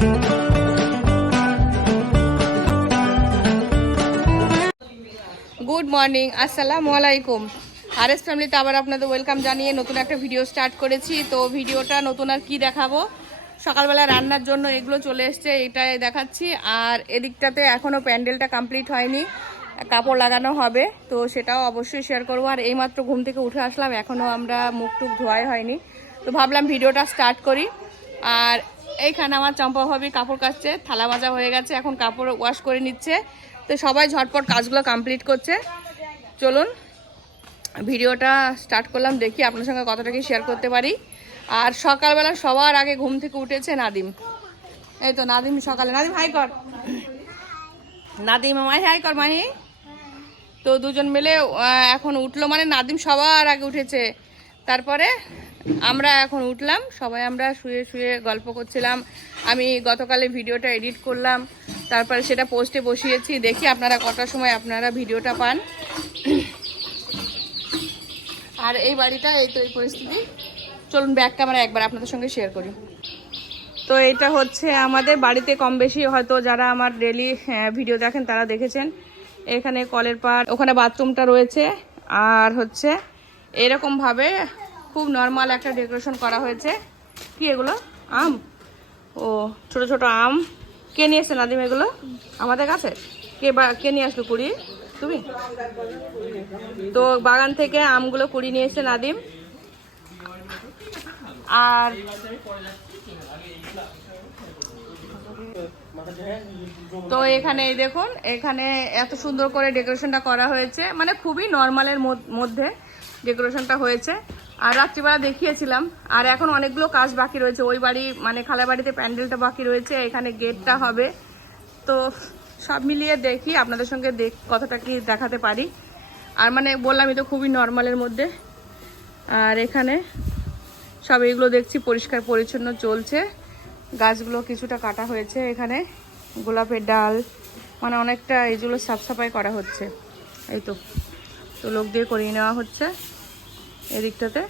Good morning আসসালামু আলাইকুম আর S ফ্যামিলিতে আবার আপনাদের ওয়েলকাম জানিয়ে নতুন একটা ভিডিও স্টার্ট করেছি। তো ভিডিওটা নতুন আর কি দেখাবো? সকালবেলা রান্নার জন্য এগুলো চলে এসছে এটাই দেখাচ্ছি। আর এদিকটাতে এখনও প্যান্ডেলটা কমপ্লিট হয়নি, কাপড় লাগানো হবে। তো সেটাও অবশ্যই শেয়ার করব। আর এইমাত্র ঘুম থেকে উঠে আসলাম এখনও আমরা মুখ টুক ধোয়াই হয়নি। তো ভাবলাম ভিডিওটা স্টার্ট করি। আর এইখানে আমার চম্পা ভাবি কাপড় কাচছে, থালা মাজা হয়ে গেছে, এখন কাপড় ওয়াশ করে নিচ্ছে। তো সবাই ঝটপট কাজগুলো কমপ্লিট করছে। চলুন, ভিডিওটা স্টার্ট করলাম, দেখি আপনার সঙ্গে কতটা কি শেয়ার করতে পারি। আর সকালবেলা সবার আগে ঘুম থেকে উঠেছে নাদিম। এই তো নাদিম সকালে। নাদিম হাই কর। নাদিম মাহি হাই কর, মাহি। তো দুজন মিলে এখন উঠল মানে নাদিম সবার আগে উঠেছে। তারপরে আমরা এখন উঠলাম, সবাই আমরা শুয়ে শুয়ে গল্প করছিলাম। আমি গতকালে ভিডিওটা এডিট করলাম, তারপরে সেটা পোস্টে বসিয়েছি। দেখি আপনারা কটার সময় আপনারা ভিডিওটা পান। আর এই বাড়িটা, এই তো এই পরিস্থিতি। চলুন ব্যাক ক্যামেরা একবার আপনাদের সঙ্গে শেয়ার করি। তো এটা হচ্ছে আমাদের বাড়িতে কম বেশি হয়তো যারা আমার ডেলি ভিডিও দেখেন তারা দেখেছেন। এখানে কলের পাড়, ওখানে বাথরুমটা রয়েছে। আর হচ্ছে এরকমভাবে খুব নর্মাল একটা ডেকোরেশন করা হয়েছে। কি এগুলো? আম? ও, ছোট ছোট আম। কে নিয়ে এসছে নাদিম এগুলো? আমাদের কাছে? কে বা, কে নিয়ে আসলো কুড়ি? তুমি? তো বাগান থেকে আমগুলো কুড়ি নিয়ে এসছে নাদিম। আর তো এখানে এই দেখুন, এখানে এত সুন্দর করে ডেকোরেশনটা করা হয়েছে। মানে খুবই নর্মালের মধ্যে ডেকোরেশনটা হয়েছে। আর রাত্রিবেলা দেখিয়েছিলাম, আর এখন অনেকগুলো কাজ বাকি রয়েছে। ওই বাড়ি মানে খালা বাড়িতে প্যান্ডেলটা বাকি রয়েছে, এখানে গেটটা হবে। তো সব মিলিয়ে দেখি, আপনাদের সঙ্গে দেখ, কতটা কি দেখাতে পারি। আর মানে বললামই তো, খুবই নর্মালের মধ্যে। আর এখানে সব এগুলো দেখছি, পরিষ্কার পরিচ্ছন্ন চলছে। গাছগুলো কিছুটা কাটা হয়েছে এখানে। গোলাপের ডাল মানে অনেকটা এইগুলো সাফ সাফাই করা হচ্ছে। এই তো তো লোক দিয়ে করিয়ে নেওয়া হচ্ছে এদিকটাতে।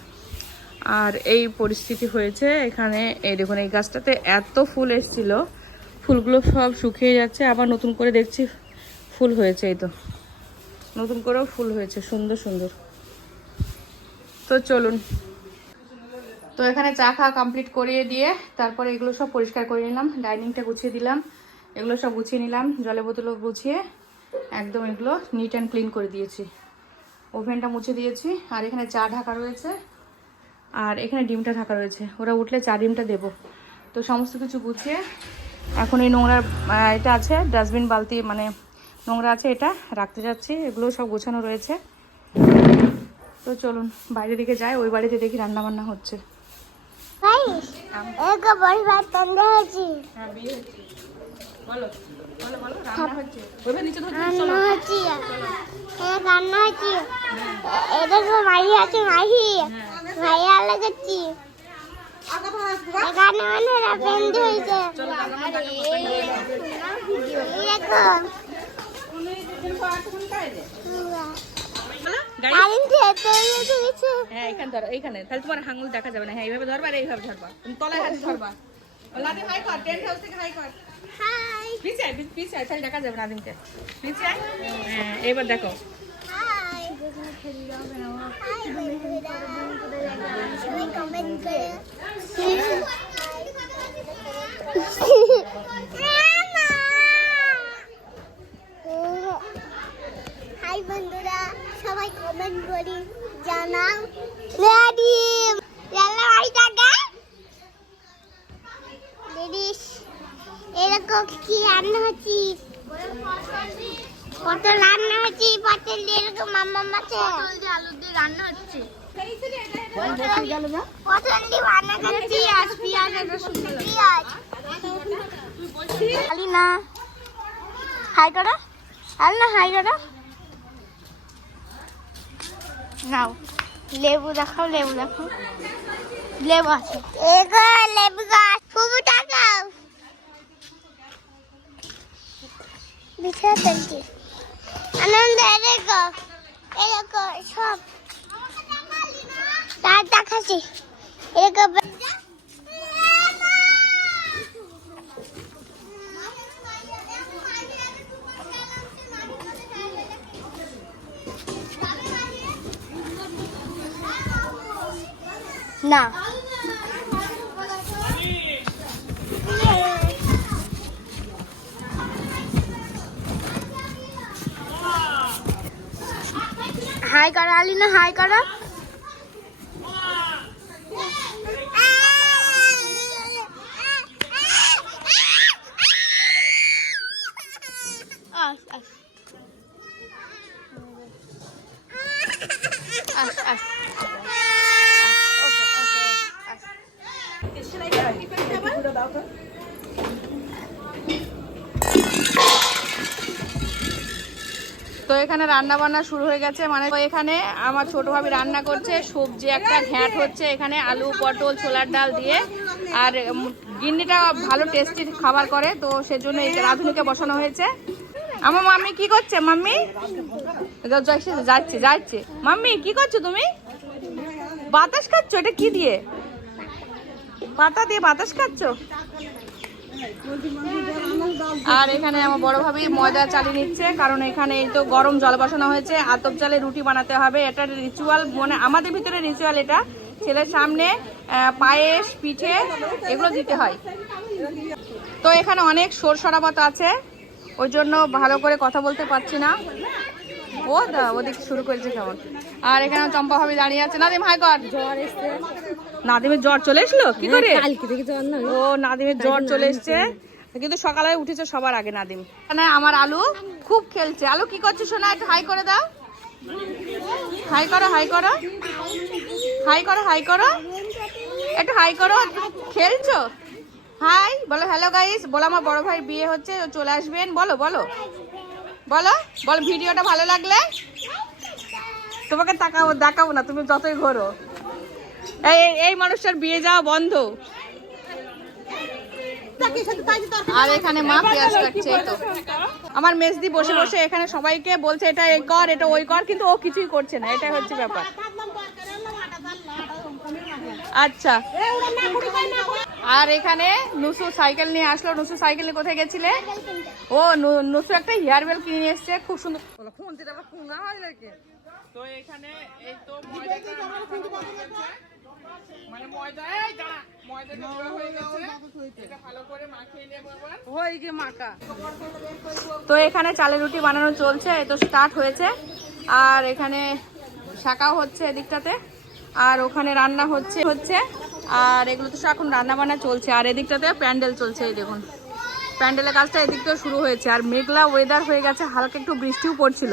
আর এই পরিস্থিতি হয়েছে এখানে। এই দেখুন, এই গাছটাতে এত ফুল এসছিল। ফুলগুলো সব শুকিয়ে যাচ্ছে। আবার নতুন করে দেখছি ফুল হয়েছে এই তো। নতুন করেও ফুল হয়েছে, সুন্দর সুন্দর। তো চলুন। তো এখানে চা খাওয়া কমপ্লিট করিয়ে দিয়ে তারপরে এগুলো সব পরিষ্কার করে নিলাম। ডাইনিংটা গুছিয়ে দিলাম। এগুলো সব গুছিয়ে নিলাম। জলের বোতলও গুছিয়ে একদম এগুলো নিট অ্যান্ড ক্লিন করে দিয়েছি। ওভেনটা মুছে দিয়েছি। আর এখানে চা ঢাকা রয়েছে। আর এখানে ডিমটা থাকা রয়েছে। ওরা উঠলে চা ডিমটা দেবো। তো সমস্ত কিছু গুছিয়ে এখন এই নোংরা এটা আছে ডাস্টবিন বালতি মানে নোংরা আছে এটা রাখতে যাচ্ছি। এগুলো সব গোছানো রয়েছে। তো চলুন বাইরে দিকে যাই ওই বাড়িতে দেখি রান্না বান্না হচ্ছে। হ্যাঁ রান্না হচ্ছে। ভাইয়া লাগাচ্ছি এখানে হয়েছে। কিছু হ্যাঁ এখানে ধরো এইখানে। তাহলে তোমার হাঙুল দেখা যাবে না। হ্যাঁ এইভাবে ধরবা এইভাবে ধরবা। তুমি তলায় হাতে ধরবা। লাদিম হাই কর। টেন্ট হাউস থেকে হাই কর। হাই পিছে পিছে তাহলে দেখা যাবে নাদিমকে। পিছে আয়। হ্যাঁ এবার দেখো। হাই বন্ধুরা সবাই কমেন্ট করে জানাও দিদিস এরকম কি রান্না হচ্ছি পটল রান্না হচ্ছে পটল দিয়ে এরকম মাম্মা মাছে পটল দিয়ে আলু দিয়ে রান্না হচ্ছে। পটল দিয়ে রান্না করছি পেঁয়াজ পেঁয়াজ রসুন পেঁয়াজ। খালি না। হাই করো আর না হাই করো নাও লেবু দেখাও লেবু দেখাও। লেবু আছে। এগো লেবু গাছ ফুবু টাকাও বিছানা আনন্দ এরকম এরকম সব। তার দেখাচ্ছি এরকম না। হাই করা আলিনা হাই করো। আস আস। তো এখানে রান্না বান্না শুরু হয়ে গেছে। মানে এখানে আমার ছোট ভাবি রান্না করছে, সবজি একটা ঘ্যাট হচ্ছে, এখানে আলু, পটল, ছোলার ডাল দিয়ে। আর গিন্নিটা ভালো টেস্টি খাবার করে, তো সেজন্য এই রাঁধুনিকে বসানো হয়েছে। আমার মাম্মি কি করছে, মাম্মি? যাচ্ছে যাচ্ছে। মাম্মি, কি করছ তুমি? বাতাস খাচ্ছ? এটা কি দিয়ে? পাতা দিয়ে বাতাস খাচ্ছ? আর এখানে আমার বড় ময়দা চালিয়ে নিচ্ছে, কারণ এখানে এই তো গরম জল বসানো হয়েছে, আতপ চালে রুটি বানাতে হবে। এটা রিচুয়াল মানে আমাদের ভিতরে রিচুয়াল এটা। ছেলের সামনে পায়েস, পিঠে, এগুলো দিতে হয়। তো এখানে অনেক সোর সরাবত আছে, ওই জন্য ভালো করে কথা বলতে পারছি না। ও দা ওদিক শুরু করেছে কেমন? আর এখানে চম্পা ভাবি দাঁড়িয়ে আছে। নাদিম হাই কর জ্বর এসছে। নাদিমের জ্বর চলে এসলো? কি করে? জ্বর না। ও নাদিমের জ্বর চলে এসছে। কিন্তু সকালে উঠেছে সবার আগে নাদিম। আমার আলু খুব খেলছে। আলু কি করছ সোনা একটু হাই করে দাও। হাই করো হাই করো। হাই করো হাই করো। একটু হাই করো। খেলছো? হাই বলো হ্যালো গাইস বলো আমার বড় ভাই বিয়ে হচ্ছে চলে আসবেন। বলো বলো। বলো বলো ভিডিওটা ভালো লাগলে? তোমাকে তাকাবো দেখাবো না তুমি যতই ঘোরো। এই এই- মানুষটার বিয়ে যাওয়া বন্ধ। আর এখানে মা পেঁয়াজ কাটছে তো। আমার মেজদি বসে বসে এখানে সবাইকে বলছে এটা এই কর এটা ওই কর কিন্তু ও কিছুই করছে না এটাই হচ্ছে ব্যাপার। আচ্ছা। আর এখানে নুসু সাইকেল নিয়ে আসলো। নুসু সাইকেল নিয়ে কোথায় গেছিলে? ও নু- নুসু একটা হেয়ার বেল কিনে নিয়ে এসছে খুব সুন্দর। তো এখানে এই তো মানে ময়দা এই দাঁড়া ময়দাটা দেওয়া হয়ে গেছে এটা ভালো করে মাখিয়ে নেব এবার হয়ে গিয়ে মাকা তো এখানে চালের রুটি বানানো চলছে এই তো স্টার্ট হয়েছে আর এখানে শাকাও হচ্ছে এদিকটাতে আর ওখানে রান্না হচ্ছে হচ্ছে আর এগুলো তো এখন রান্না বান্না চলছে আর এদিকটাতে প্যান্ডেল চলছে এই দেখুন প্যান্ডেলের কাজটা এদিক থেকে শুরু হয়েছে আর মেঘলা ওয়েদার হয়ে গেছে হালকা একটু বৃষ্টিও পড়ছিল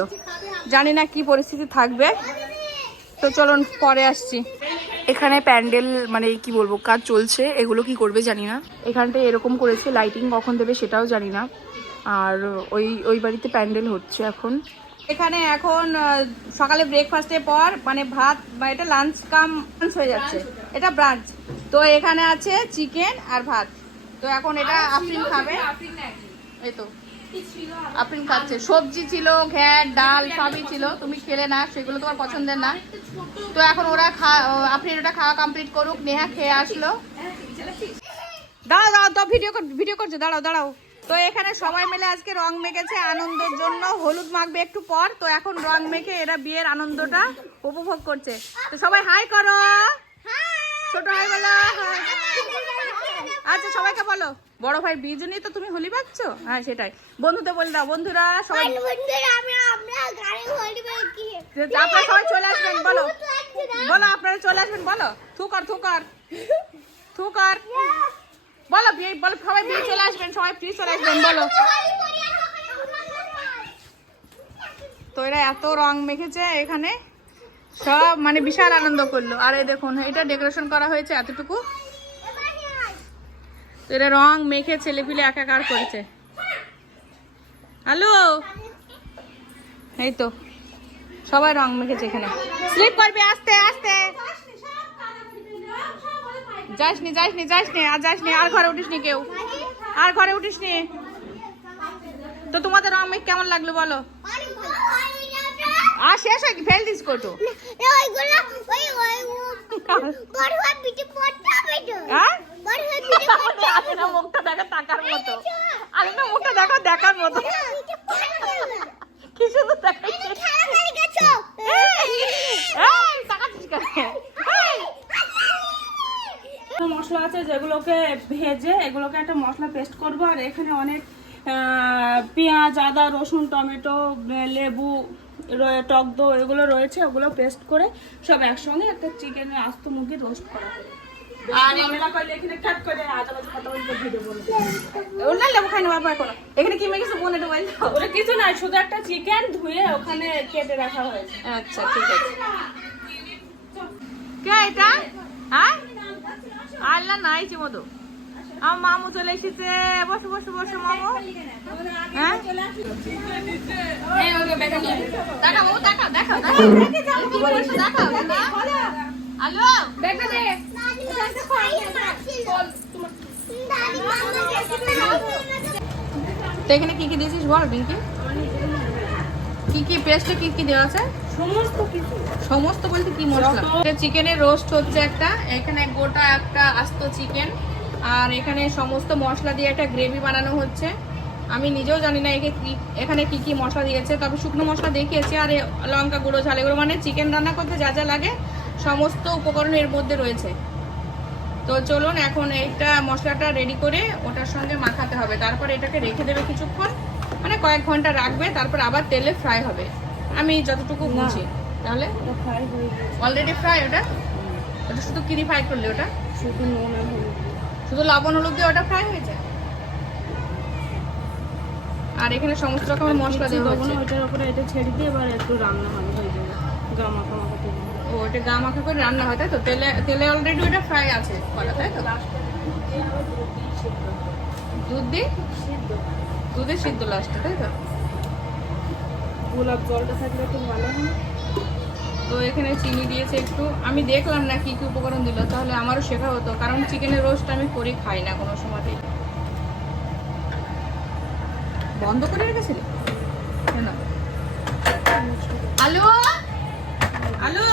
জানি না কি পরিস্থিতি থাকবে তো চলুন পরে আসছি এখানে প্যান্ডেল মানে কি বলব কাজ চলছে এগুলো কি করবে জানি না। এখানটায় এরকম করেছে লাইটিং কখন দেবে সেটাও জানি না। আর ওই ওই বাড়িতে প্যান্ডেল হচ্ছে এখন। এখানে এখন সকালে ব্রেকফাস্টের পর মানে ভাত বা এটা লাঞ্চ কাম লাঞ্চ হয়ে যাচ্ছে। এটা ব্রাঞ্চ তো এখানে আছে চিকেন আর ভাত। তো এখন এটা আফরিন খাবে। এই তো। আফরিন খাচ্ছে সবজি ছিল ঘ্যাট ডাল সবই ছিল। তুমি খেলে না সেগুলো তোমার পছন্দের না। তো এখন ওরা খা আফরিন ওটা খাওয়া কমপ্লিট করুক নেহা খেয়ে আসলো। দাঁড়াও দাঁড়াও তো ভিডিও ভিডিও করছ দাঁড়াও দাঁড়াও। তো এখানে সবাই মিলে আজকে রং মেখেছে আনন্দের জন্য। হলুদ মাখবে একটু পর। তো এখন রং মেখে এরা বিয়ের আনন্দটা উপভোগ করছে। তো সবাই হাই করো। ছোট হাই বলো। আচ্ছা সবাইকে বলো। বড় ভাই বিয়ে জন্যই তো তুমি হোলি পাচ্ছ হ্যাঁ সেটাই। বন্ধুদের বলে দাও বন্ধুরা সবাই আপনারা সবাই চলে আসবেন বলো। বলো আপনারা চলে আসবেন বলো। থুকর থুকর। থুকর। বলো বিয়ে বলো সবাই বিয়ে চলে আসবেন সবাই প্লিজ চলে আসবেন বলো। তো এরা এত রং মেখেছে এখানে। সব মানে বিশাল আনন্দ করল। আর এই দেখুন এটা ডেকোরেশন করা হয়েছে এতটুকু। তো এরা রং মেখে ছেলে পিলে একাকার করেছে? হ্যালো এই তো সবাই রং মেখেছে এখানে। স্লিপ করবি আস্তে আস্তে। যাসনি যাসনি যাসনি আর যাসনি আর ঘরে উঠিসনি কেউ। আর ঘরে উঠিসনি? তো তোমাদের রং মেঘ কেমন লাগল বলো? আর শেষ হয় ফেল দিস কোটো। ওইগুলো ওই ওই বড় পিঠে পড়তে হবে তো। হ্যাঁ মুখটা দেখো টাকার মতো। মুখটা দেখো দেখার মতো। পিঠে পড়তে হবে কি সুন্দর দেখাচ্ছে। খেলা করে গেছো? এই, তাকাচ্ছিস কেন? এই, এগুলোকে ভেজে এগুলোকে একটা মশলা পেস্ট করব আর এখানে অনেক আহ, পেঁয়াজ আদা রসুন টমেটো লেবু রয়ে- টক দই এগুলো রয়েছে ওগুলো পেস্ট করে সব একসঙ্গে একটা চিকেনের আস্ত মুরগি রোস্ট করা হবে। এখানে কি মেখেছে বোন দাও। ওটা কিছু না শুধু একটা চিকেন ধুয়ে ওখানে কেটে রাখা হয়েছে। আচ্ছা ঠিক আছে। কে এটা? হ্যাঁ? আল্লাহ নাইছে মধু। আমার মামু চলে এসেছে। বসো বসো বসো মামু। হ্যাঁ? দেখাও মামু, দেখাও দেখাও দেখাও দেখাও হ্যালো? তো এখানে কি কি দিয়েছিস বল পিঙ্কি? কি কি পেস্টে কি কি দেওয়া আছে? সমস্ত কিছু। সমস্ত বলতে কি মশলা? চিকেনের রোস্ট হচ্ছে একটা এখানে গোটা একটা আস্ত চিকেন আর এখানে সমস্ত মশলা দিয়ে একটা গ্রেভি বানানো হচ্ছে। আমি নিজেও জানি না একে কি এখানে কি কি মশলা দিয়েছে তবে শুকনো মশলা দেখিয়েছে আর লঙ্কা গুঁড়ো ঝাল এগুলো মানে চিকেন রান্না করতে যা যা লাগে সমস্ত উপকরণ এর মধ্যে রয়েছে। তো চলুন এখন এইটা মশলাটা রেডি করে ওটার সঙ্গে মাখাতে হবে। তারপর এটাকে রেখে দেবে কিছুক্ষণ মানে কয়েক ঘণ্টা রাখবে তারপর আবার তেলে ফ্রাই হবে। আমি যতটুকু বুঝি। তাহলে অলরেডি ফ্রাই ওটা? ওটা শুধু কিনি ফ্রাই করলে ওটা? শুধু নুন শুধু লবণ হলুদ দিয়ে ওটা ফ্রাই হয়ে যায়? আর এখানে সমস্ত রকমের মশলা দিয়ে ওইটার উপরে এটা ছেড়ে দিয়ে এবার একটু রান্না হবে হয়ে যাবে। গামা কামা করতে ও ওটা গা মাখা করে রান্না হয় তাই তো? তেলে তেলে অলরেডি ওটা ফ্রাই আছে করা তাই তো? দুধ দিয়ে? দুধে সিদ্ধ লাস্টে তাই তো? গোলাপ জলটা থাকলে একটু ভালো হয়। তো এখানে চিনি দিয়েছে একটু। আমি দেখলাম না কি কি উপকরণ দিল তাহলে আমারও শেখা হতো কারণ চিকেনের রোস্ট আমি করে খাই না কোনো সময়তেই। বন্ধ করে রেখেছিলে কেন আলু আলু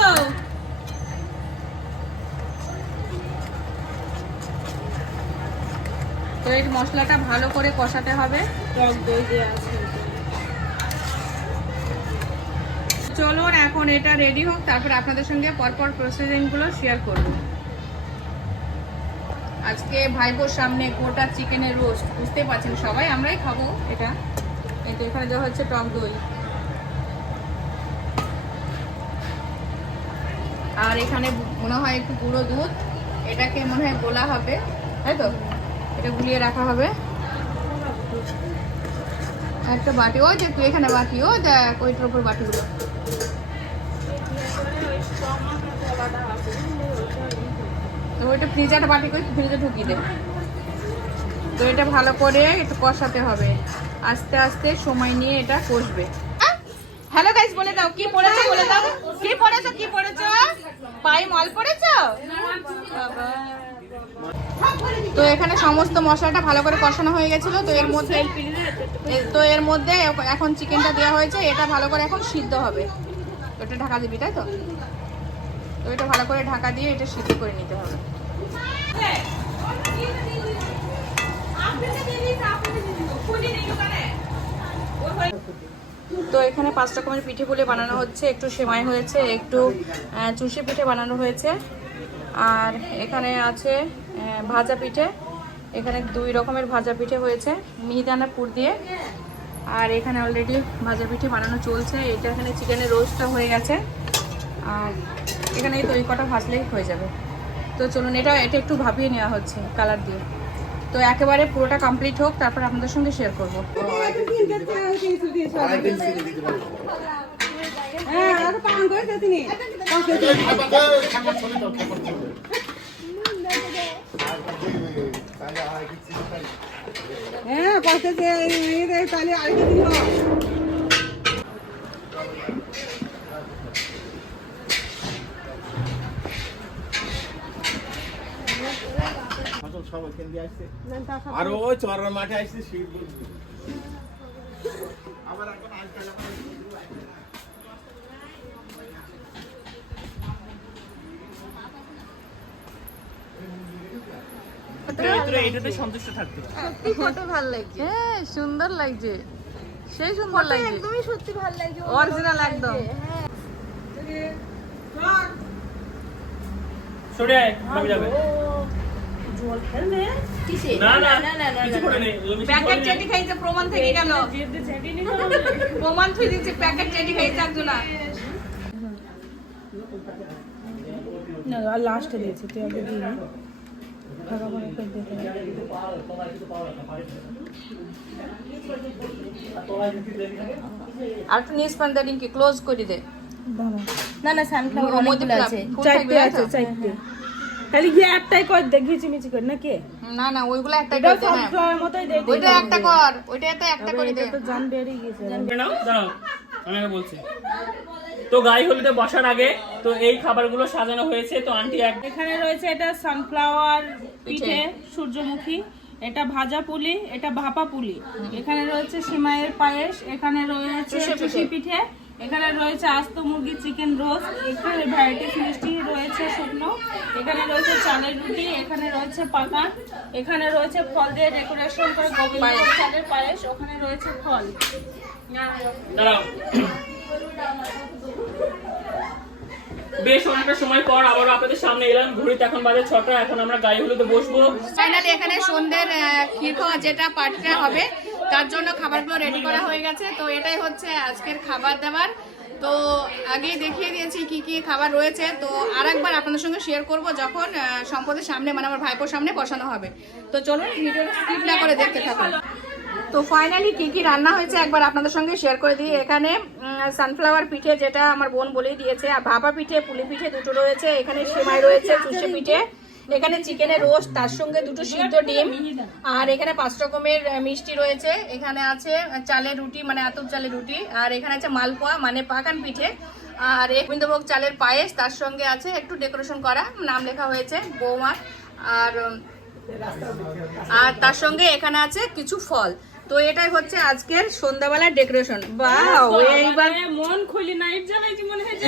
এই মশলাটা ভালো করে কষাতে হবে। চলুন এখন এটা রেডি হোক তারপর আপনাদের সঙ্গে পরপর প্রসেসিংগুলো শেয়ার করব। আজকে ভাইবোর সামনে গোটা চিকেনের রোস্ট বুঝতে পারছেন সবাই? আমরাই খাব এটা। এই তো এখানে দেওয়া হচ্ছে টক দই। আর এখানে মনে হয় একটু গুঁড়ো দুধ এটাকে মনে হয় গোলা হবে তাই তো? এটা গুলিয়ে রাখা হবে। একটা বাটি, ওই যে তুই এখানে বাটি, ও দেখ ওইটার উপর বাটিগুলো। ওইটা ফ্রিজার বাটি করে ফ্রিজে ঢুকিয়ে দে। তো এটা ভালো করে একটু কষাতে হবে। আস্তে আস্তে সময় নিয়ে এটা কষবে। হ্যালো গাইস বলে দাও, কি পড়েছো, বলে দাও। কি পড়েছো কি পড়েছো? পায়ে মল পড়েছো? বাবা। তো এখানে সমস্ত মশলাটা ভালো করে কষানো হয়ে গেছিল, তো এর মধ্যে তো এর মধ্যে এখন চিকেনটা দেওয়া হয়েছে, এটা ভালো করে এখন সিদ্ধ হবে। ওটা ঢাকা দিবি, তাই তো? তো এটা ভালো করে ঢাকা দিয়ে এটা সিদ্ধ করে নিতে হবে। তো এখানে পাঁচ রকমের পিঠে পুলি বানানো হচ্ছে, একটু সেমাই হয়েছে, একটু চুষি পিঠে বানানো হয়েছে। আর এখানে আছে ভাজা পিঠে। এখানে দুই রকমের ভাজা পিঠে হয়েছে মিহিদানা পুর দিয়ে। আর এখানে অলরেডি ভাজা পিঠে বানানো চলছে। এটা এখানে চিকেনের রোস্টটা হয়ে গেছে। আর এখানে এই তৈরি কটা ভাজলেই হয়ে যাবে। তো চলুন এটা এটা একটু ভাবিয়ে নেওয়া হচ্ছে কালার দিয়ে। তো একেবারে পুরোটা কমপ্লিট হোক তারপর আপনাদের সঙ্গে শেয়ার করব। হ্যাঁ পাশে যে তাহলে আরেকটা দিন সব ওখান দিয়ে আসছে আর ওই চড়ার মাঠে আসছে আবার এখন আজকাল এটাতে সন্তুষ্ট থাকতে। হ্যাঁ সুন্দর লাগছে। সেই সুন্দর লাগছে। একদমই সত্যি ভালো লাগছে অরিজিনাল একদম। সরে আয়, নামে যাবে। না না। কিছু করে নেই। প্যাকেট চেটি খাইছে প্রমাণ থেকে গেল। প্রমাণ থেকে দিচ্ছে প্যাকেট চেটি খাইছে একজনা না লাস্টে দিয়েছি তুই আগে দিয়ে করে দেখে আর একটু নিউজ কি ক্লোজ করে দে। না না সানফ্লাওয়ার অনেকগুলো আছে। চারটে আছে চারটে। খালি গিয়ে একটাই কর দেখ ঘিচিমিচি কর না কে না না ওইগুলো একটা এটাও করে দে হ্যাঁ মতোই দে ওইটা একটা কর ওইটা একটা একটা করে দে। তো জান বেরিয়ে গেছে। নাও দাঁড়াও আমি বলছি। তো গাই হলুদে বসার আগে তো এই খাবারগুলো সাজানো হয়েছে তো আন্টি এখানে রয়েছে এটা সানফ্লাওয়ার পিঠে। সূর্যমুখী এটা ভাজা পুলি এটা ভাপা পুলি। এখানে রয়েছে সিমাইয়ের পায়েস এখানে রয়েছে চুষি পিঠে। এখানে রয়েছে আস্ত মুরগি চিকেন রোস্ট এখানে ভ্যারাইটিস মিষ্টি রয়েছে শুকনো এখানে রয়েছে চালের রুটি এখানে রয়েছে পাকা এখানে রয়েছে ফল দিয়ে ডেকোরেশন করে গোবিন্দ চালের পায়েস ওখানে রয়েছে ফল। দাঁড়াও। বেশ অনেকটা সময় পর আবার আপনাদের সামনে এলাম। ঘুরিতে এখন বাজে ছটা, এখন আমরা গাই হলুদে বসবো। ফাইনালি এখানে সন্ধ্যের ক্ষীর খাওয়া যেটা পার্টিটা হবে, তার জন্য খাবারগুলো রেডি করা হয়ে গেছে। তো এটাই হচ্ছে আজকের খাবার দাবার। তো আগেই দেখিয়ে দিয়েছি কি কি খাবার রয়েছে। তো আরেকবার আপনাদের সঙ্গে শেয়ার করব যখন সম্পদের সামনে মানে আমার ভাইপোর সামনে বসানো হবে। তো চলুন, ভিডিওটা স্কিপ না করে দেখতে থাকুন। তো ফাইনালি কি কি রান্না হয়েছে একবার আপনাদের সঙ্গে শেয়ার করে দিই। এখানে সানফ্লাওয়ার পিঠে যেটা আমার বোন বলেই দিয়েছে, আর ভাপা পিঠে, পুলি পিঠে দুটো রয়েছে। এখানে সেমাই রয়েছে চুষে পিঠে। এখানে চিকেনের রোস্ট, তার সঙ্গে দুটো সিদ্ধ ডিম। আর এখানে পাঁচ রকমের মিষ্টি রয়েছে। এখানে আছে চালের রুটি মানে আতপ চালের রুটি। আর এখানে আছে মালপোয়া মানে পাকান পিঠে। আর গোবিন্দভোগ চালের পায়েস, তার সঙ্গে আছে একটু ডেকোরেশন করা, নাম লেখা হয়েছে, বৌমার। আর আর তার সঙ্গে এখানে আছে কিছু ফল। তো এটাই হচ্ছে আজকের সন্ধ্যাবেলার ডেকোরেশন বাও এইবার মানে খুলি নাইট জ্বালাইছি মনে হয়েছে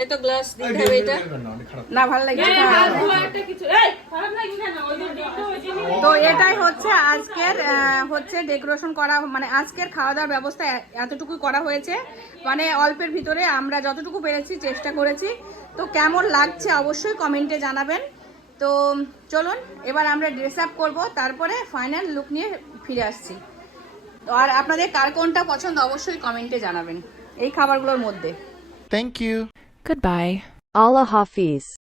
এই তো গ্লাস দিতে হবে এটা। না ভালো লাগে তো এটাই হচ্ছে আজকের হচ্ছে ডেকোরেশন করা মানে আজকের খাওয়া দাওয়ার ব্যবস্থা এতটুকু করা হয়েছে। মানে অল্পের ভিতরে আমরা যতটুকু পেরেছি চেষ্টা করেছি। তো কেমন লাগছে অবশ্যই কমেন্টে জানাবেন। তো চলুন এবার আমরা ড্রেস আপ করব তারপরে ফাইনাল লুক নিয়ে ফিরে আসছি। তো আর আপনাদের কার কোনটা পছন্দ অবশ্যই কমেন্টে জানাবেন এই খাবারগুলোর মধ্যে। থ্যাংক ইউ গুড বাই আল্লাহ Hafiz.